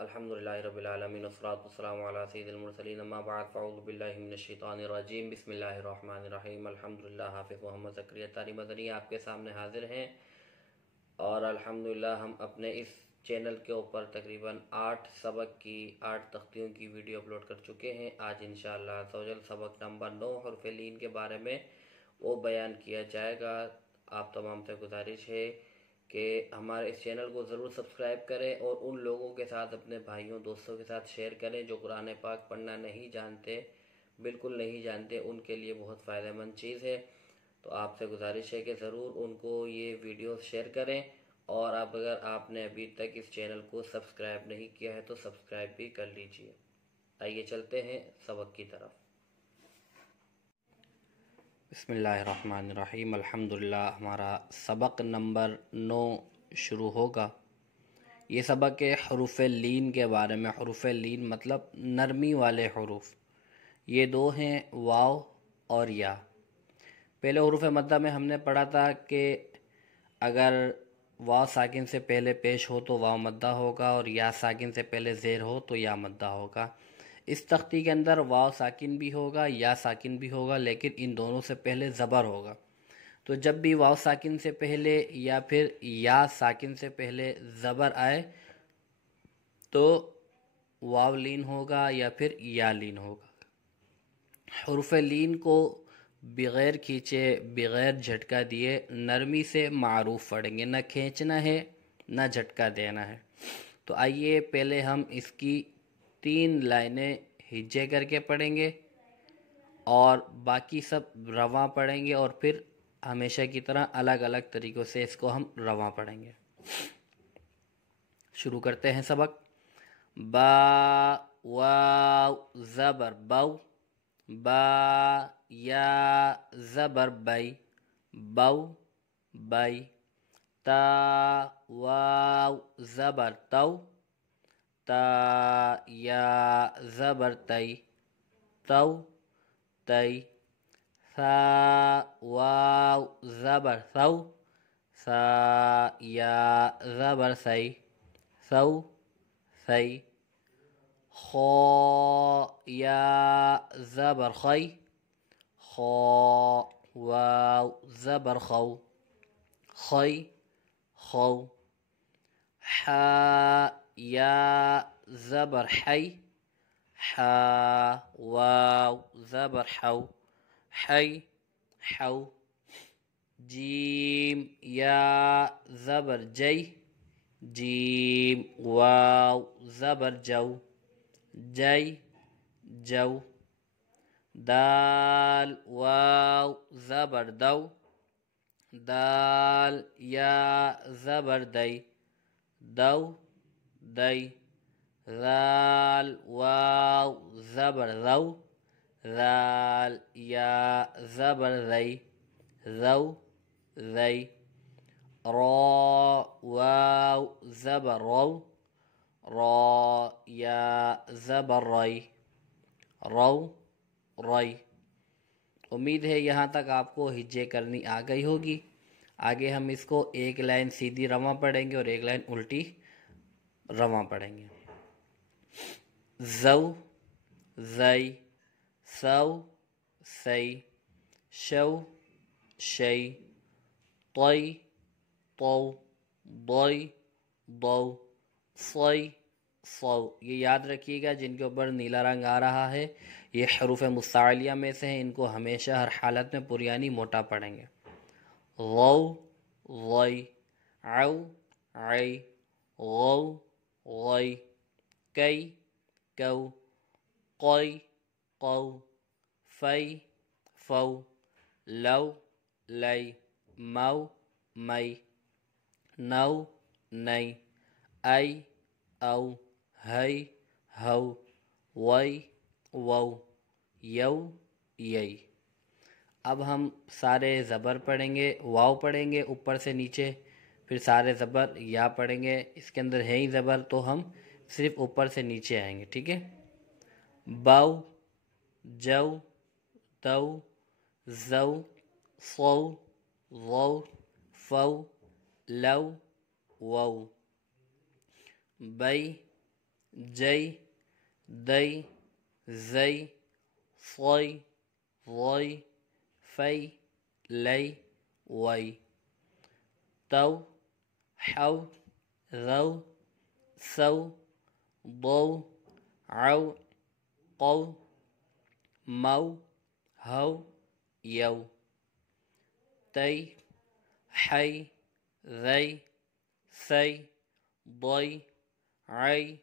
अल्हम्दुलिल्लाहि रब्बिल आलमीन वस्सलातु वस्सलामु अला सय्यिदिल मुरसलीन अम्मा बअद फ़अऊज़ु बिल्लाहि मिनश शैतानिर रजीम बिस्मिल्लाहिर रहमानिर रहीम अल्हम्दुलिल्लाह हाफ़िज़ मोहम्मद ज़करिया तारी मदनी आपके सामने हाजिर हैं और अल्हम्दुलिल्लाह हम अपने इस चैनल के ऊपर तकरीबन 8 सबक की 8 तख्तियों की वीडियो अपलोड कर चुके हैं। आज इंशाअल्लाह अज़्ज़ा सबक नंबर 9 हर्फ़ लीन के बारे में वो बयान किया जाएगा। आप तमाम से गुजारिश है कि हमारे इस चैनल को ज़रूर सब्सक्राइब करें और उन लोगों के साथ, अपने भाइयों दोस्तों के साथ शेयर करें जो कुरान पाक पढ़ना नहीं जानते, बिल्कुल नहीं जानते। उनके लिए बहुत फ़ायदेमंद चीज़ है। तो आपसे गुजारिश है कि ज़रूर उनको ये वीडियो शेयर करें और अब अगर आपने अभी तक इस चैनल को सब्सक्राइब नहीं किया है तो सब्सक्राइब भी कर लीजिए। आइए चलते हैं सबक की तरफ। बिस्मिल्लाहिर्रहमानिर्रहीम अल्हम्दुलिल्लाह। हमारा सबक नंबर 9 शुरू होगा। ये सबक है हरूफ लीन के बारे में। हरूफ लीन मतलब नरमी वाले हरूफ। ये दो हैं, वाव और या। पहले हरूफ मद्दा में हमने पढ़ा था कि अगर वाव साकिन से पहले पेश हो तो वाव मद्दा होगा और या साकिन से पहले ज़ेर हो तो या मद्दा होगा। इस तख्ती के अंदर वाव साकिन भी होगा, या साकिन भी होगा, लेकिन इन दोनों से पहले ज़बर होगा। तो जब भी वाव साकिन से पहले या फिर या साकिन से पहले ज़बर आए तो वाव लीन होगा या फिर या लीन होगा। हुर्फ लीन को बग़ैर खींचे, बग़ैर झटका दिए नरमी से मारूफ पढ़ेंगे। न खींचना है न झटका देना है। तो आइए पहले हम इसकी 3 लाइनें हिज्जे करके पढ़ेंगे और बाकी सब रवां पढ़ेंगे और फिर हमेशा की तरह अलग अलग तरीक़ों से इसको हम रवां पढ़ेंगे। शुरू करते हैं सबक। बा वाव ज़बर बाउ, बा या ज़बर बाई, बाउ बाई। ता वाव ज़बर ताउ, ता या ज़बर तई, ताउ तई। सा वाव ज़बर सौ, सा या ज़बर सई, सौ सई। खो या ज़बर खई, खो वाव ज़बर खौ, खई खौ। हा या ज़बर हई, हा वाव ज़बर हौ, हई हौ। जीम या ज़बर जई, जीम वाव ज़बर जौ, जई जौ। दाल वाव ज़बर दौ, दाल या ज़बर दई, दौ दई। ज़ाल वाव ज़बर ज़ौ, ज़ाल या ज़बर ज़ई, ज़ौ ज़ई। रौ वाव ज़बर रौ, रौ या ज़बर रई, रौ रई। उम्मीद है यहाँ तक आपको हिज्जे करनी आ गई होगी। आगे हम इसको एक लाइन सीधी रवां पढ़ेंगे और एक लाइन उल्टी रवां पढ़ेंगे। ज़ौ ज़ई, सौ सई, शौ शई। तई तौ, दई दौ, सई सौ। ये याद रखिएगा, जिनके ऊपर नीला रंग आ रहा है ये हरूफ मुस्तालिया में से हैं। इनको हमेशा हर हालत में पुरयानी मोटा पढ़ेंगे। गौ गई, औ आई, गौ गई। कई कौ, कई कौ। फई फौ, लौ लई, मौ मई। नौ नई, आई औ, हई हौ, वई वौ, यौ यई। अब हम सारे ज़बर पढ़ेंगे, वाव पढ़ेंगे ऊपर से नीचे, फिर सारे ज़बर या पढ़ेंगे। इसके अंदर है ही ज़बर तो हम सिर्फ ऊपर से नीचे आएंगे, ठीक है। बाउ, जौ, तौ, ज़ौ, सौ, वौ, फौ, लौ, वौ। बई, جئی دئی زئی صوئی ووئی فئی لئی وئی تو حو رو سو ضو عو قو مو ہو یو تئی حی ذئی سئی ضئی عئی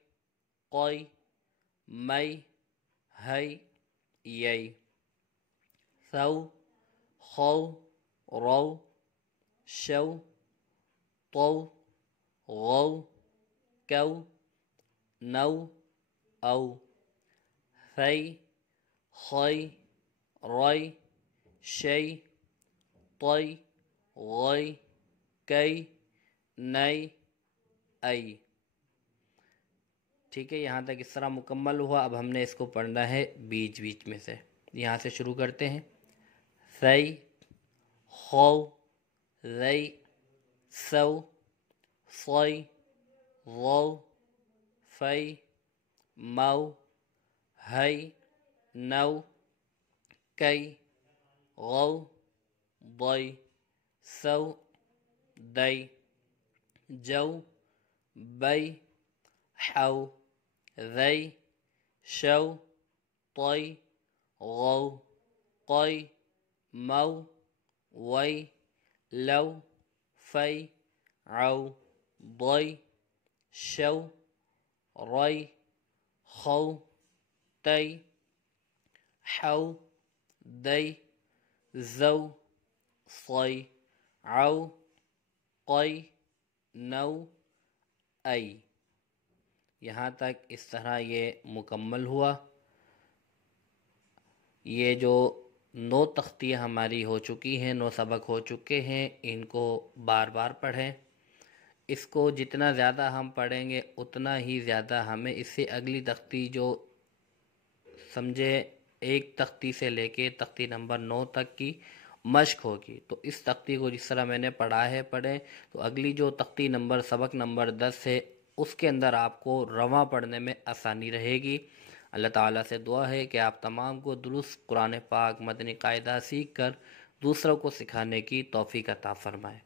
قوئی مئی ہئی یئی ثو خو رو شو طو غو کو نو او ثئی خئی رئی شئی طئی غئی کئی نئی ای۔ ٹھیک ہے، یہاں تک اس طرح مکمل ہوا۔ اب ہم نے اس کو پڑھنا ہے بیچ بیچ میں سے۔ یہاں سے شروع کرتے ہیں۔ ثئی خو رئی سو صوئی ضو فئی مو ہئی نو کئی غو ضئی سو دئی جو بئی حو ذئی شو طئی غو قوئی مو وئی لو فئی عو ضئی شو رئی خو تئی حو دئی زو صوئی عو قوئی نو ای۔ یہاں تک اس طرح یہ مکمل ہوا۔ یہ جو 9 تختیاں ہماری ہو چکی ہیں، 9 سبق ہو چکے ہیں، ان کو بار بار پڑھیں۔ اس کو جتنا زیادہ ہم پڑھیں گے اتنا ہی زیادہ ہمیں اس سے اگلی تختی جو سمجھے 1 تختی سے لے کے تختی نمبر 9 تک کی مشق ہوگی۔ تو اس تختی کو جس طرح میں نے پڑھا ہے پڑھیں، تو اگلی جو تختی نمبر سبق نمبر 10 ہے اس کے اندر آپ کو رواں پڑھنے میں آسانی رہے گی۔ اللہ تعالیٰ سے دعا ہے کہ آپ تمام کو درست قرآن پاک مدنی قاعدہ سیکھ کر دوسروں کو سکھانے کی توفیق عطا فرمائے۔